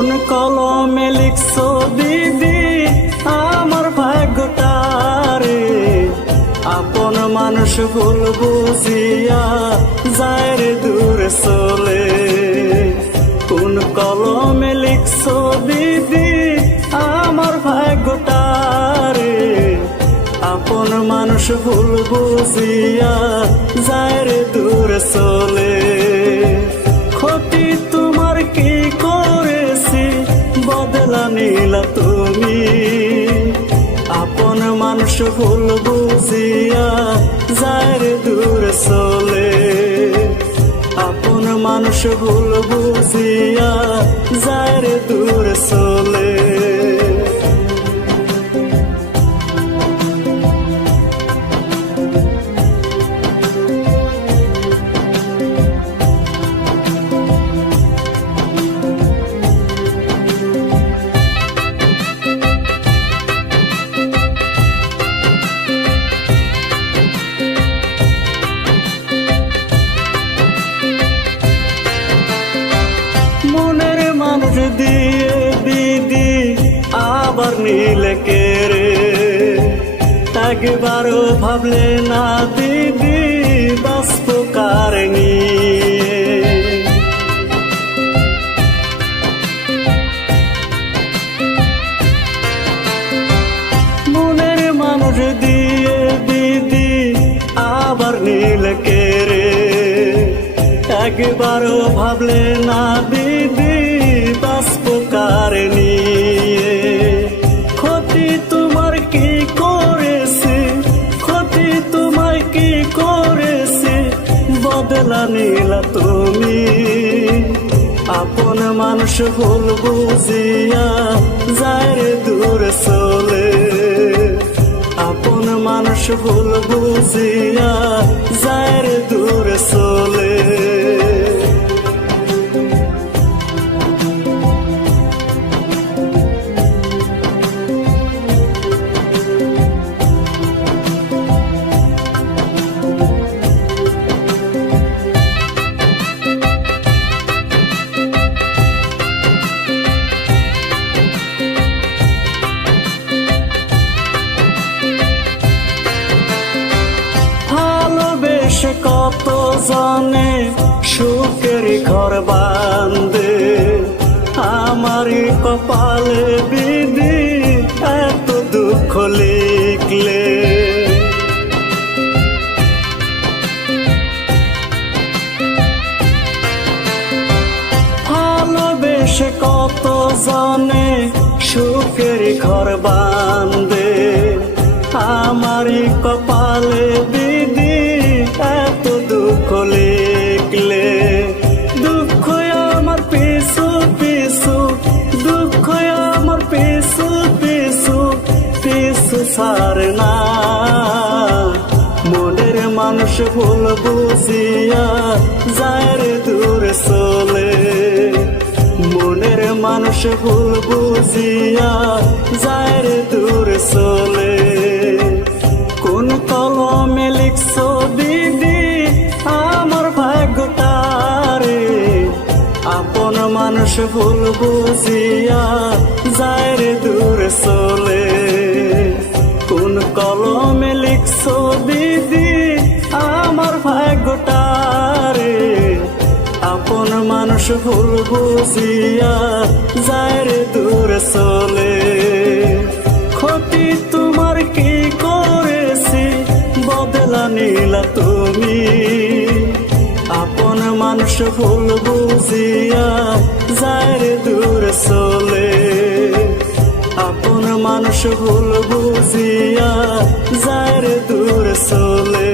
কোন কলমে লিখছো দিদি আমার ভাগ্যটারে, আপন মানুষ ভুল বুঝিয়া যায় রে দূরে চলে। কোন কলমে লিখছো দিদি আমার ভাগ্যটারে, আপন মানুষ ভুল বুঝিয়া যায় রে দূরে চলে। ক্ষতি তোমার কি করেছি বদলা নিলা তুমি, আপন মানুষ ভুল বুঝিয়া যায় রে দূরে চলে। আপন মানুষ ভুল বুঝিয়া যায় রে দূরে চলে। মনের মানুষ দিয়ে দিদি আবার নিলে কেড়ে, একবারও ভাবলে না দিদি বাঁচবো কার নিয়ে। মনের মানুষ দিয়ে দিদি আবার নিলে কেড়ে, একবারও ভাবলে না দিদি বাঁচবো কার নিয়ে। ক্ষতি তোমার কি করেছে, ক্ষতি তোমায় কি করেছে বদলা নিলা তুমি, আপন মানুষ ভুল বুঝিয়া যায় রে দূরে চলে। আপন মানুষ ভুল বুঝিয়া যায় রে দূরে চলে। ভালোবেসে কত জনে সুখের ঘর বাঁধে, আমারই কপালে বিধি এত দুঃখ লিখলে। ভালোবেসে কত জনে সুখের ঘর বাঁধে, আমারই কপালে বিধি এত দুঃখ লিখলে। দুঃখ আমার পিছু পিছু, দুঃখ আমার পিছু পিছু পিছু ছাড়ে না। মনের মানুষ ভুল বুঝিয়া যায় রে দূরে চলে। মনের মানুষ ভুল বুঝিয়া যায় রে দূরে চলে। কোন কলমে লিখছো দিদি আমার ভাগ্যটারে, আপন মানুষ ভুল বুঝিয়া যায় রে দূরে চলে। কোন কলমে লিখছো দিদি আমার ভাগ্যটারে, আপন মানুষ ভুল বুঝিয়া যায় রে দূরে চলে। ক্ষতি তোমার কি করেছি বদলা নিলা তুমি, আপন মানুষ ভুল বুঝিয়া যায় রে দূরে চলে। আপন মানুষ ভুল বুঝিয়া যায় রে দূরে চলে।